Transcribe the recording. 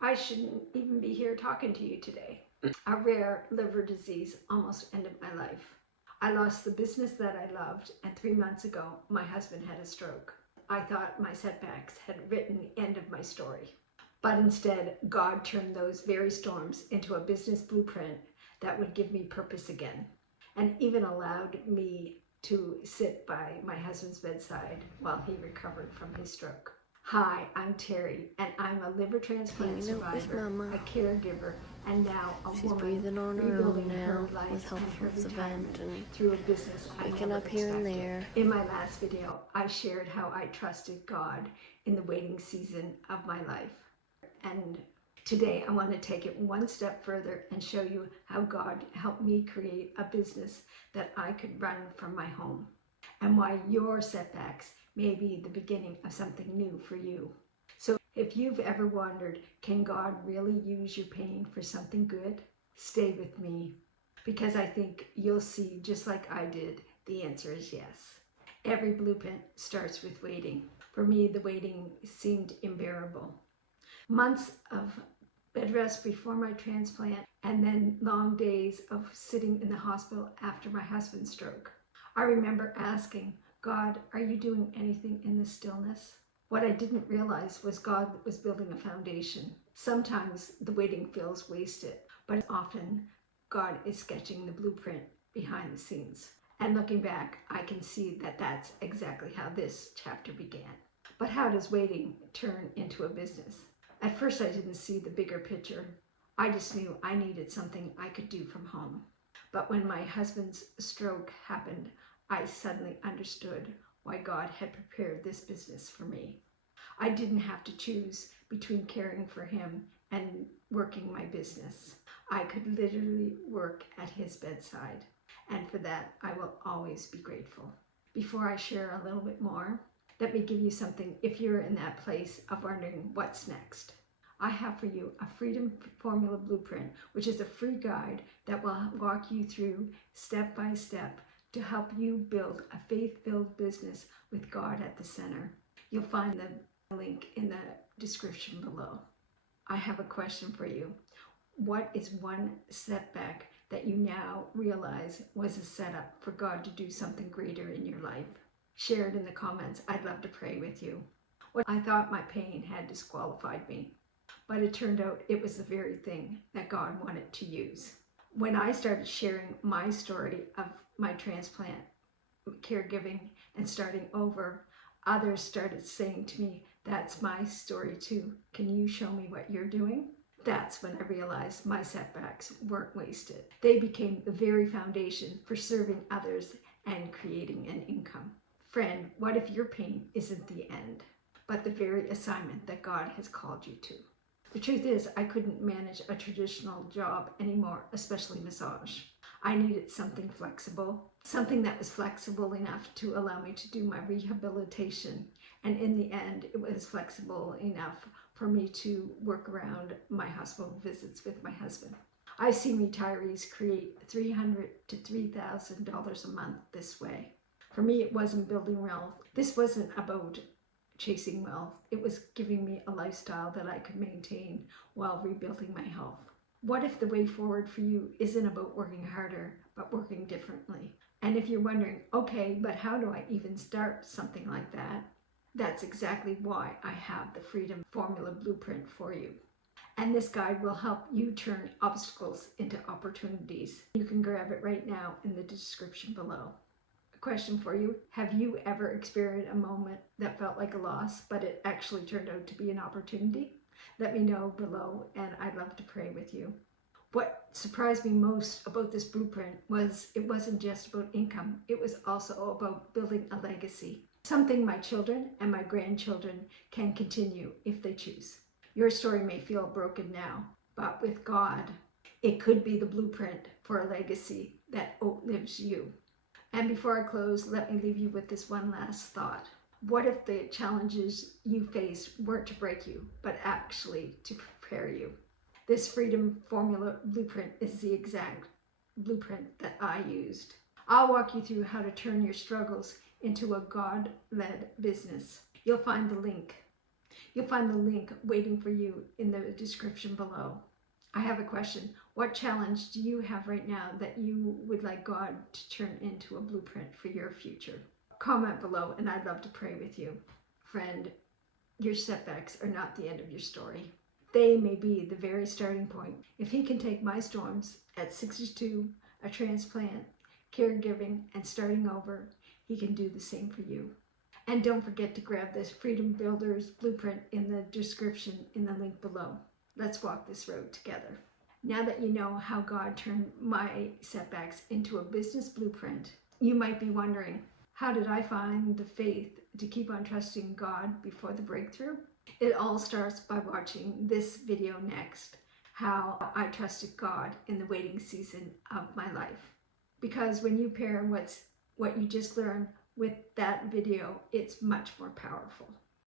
I shouldn't even be here talking to you today. A rare liver disease almost ended my life. I lost the business that I loved, and 3 months ago, my husband had a stroke. I thought my setbacks had written the end of my story. But instead, God turned those very storms into a business blueprint that would give me purpose again, and even allowed me to sit by my husband's bedside while he recovered from his stroke. Hi, I'm Terry, and I'm a liver transplant survivor, a caregiver, and now a She's woman breathing on her rebuilding own her now life with help and her from the retirement vent and through a business I waking never up here and expected. there. In my last video, I shared how I trusted God in the waiting season of my life. And today I want to take it one step further and show you how God helped me create a business that I could run from my home, and why your setbacks may be the beginning of something new for you. So if you've ever wondered, can God really use your pain for something good? Stay with me, because I think you'll see, just like I did, the answer is yes. Every blueprint starts with waiting. For me, the waiting seemed unbearable. Months of bed rest before my transplant, and then long days of sitting in the hospital after my husband's stroke. I remember asking, God, are you doing anything in this stillness? What I didn't realize was God was building a foundation. Sometimes the waiting feels wasted, but often God is sketching the blueprint behind the scenes. And looking back, I can see that that's exactly how this chapter began. But how does waiting turn into a business? At first, I didn't see the bigger picture. I just knew I needed something I could do from home. But when my husband's stroke happened, I suddenly understood why God had prepared this business for me. I didn't have to choose between caring for him and working my business. I could literally work at his bedside, and for that, I will always be grateful. Before I share a little bit more, let me give you something if you're in that place of wondering what's next. I have for you a Freedom Formula Blueprint, which is a free guide that will walk you through step by step to help you build a faith-filled business with God at the center. You'll find the link in the description below. I have a question for you. What is one setback that you now realize was a setup for God to do something greater in your life? Share it in the comments. I'd love to pray with you. I thought my pain had disqualified me, but it turned out it was the very thing that God wanted to use. When I started sharing my story of my transplant, caregiving, and starting over, others started saying to me, that's my story too. Can you show me what you're doing? That's when I realized my setbacks weren't wasted. They became the very foundation for serving others and creating an income. Friend, what if your pain isn't the end, but the very assignment that God has called you to? The truth is, I couldn't manage a traditional job anymore, especially massage. I needed something flexible, something that was flexible enough to allow me to do my rehabilitation. And in the end, it was flexible enough for me to work around my hospital visits with my husband. I've seen retirees create $300 to $3,000 a month this way. For me, it wasn't building wealth. This wasn't about chasing wealth. It was giving me a lifestyle that I could maintain while rebuilding my health. What if the way forward for you isn't about working harder, but working differently? And if you're wondering, okay, but how do I even start something like that? That's exactly why I have the Freedom Formula Blueprint for you. And this guide will help you turn obstacles into opportunities. You can grab it right now in the description below. Question for you. Have you ever experienced a moment that felt like a loss, but it actually turned out to be an opportunity? Let me know below, and I'd love to pray with you. What surprised me most about this blueprint was it wasn't just about income. It was also about building a legacy, something my children and my grandchildren can continue if they choose. Your story may feel broken now, but with God, it could be the blueprint for a legacy that outlives you. And before I close, let me leave you with this one last thought. What if the challenges you face weren't to break you, but actually to prepare you? This Freedom Formula Blueprint is the exact blueprint that I used. I'll walk you through how to turn your struggles into a God-led business. You'll find the link You'll find the link waiting for you in the description below. I have a question. What challenge do you have right now that you would like God to turn into a blueprint for your future? Comment below and I'd love to pray with you. Friend, your setbacks are not the end of your story. They may be the very starting point. If He can take my storms at 62, a transplant, caregiving, and starting over, He can do the same for you. And don't forget to grab this Freedom Builders blueprint in the description in the link below. Let's walk this road together. Now that you know how God turned my setbacks into a business blueprint, you might be wondering, how did I find the faith to keep on trusting God before the breakthrough? It all starts by watching this video next, how I trusted God in the waiting season of my life. Because when you pair what you just learned with that video, it's much more powerful.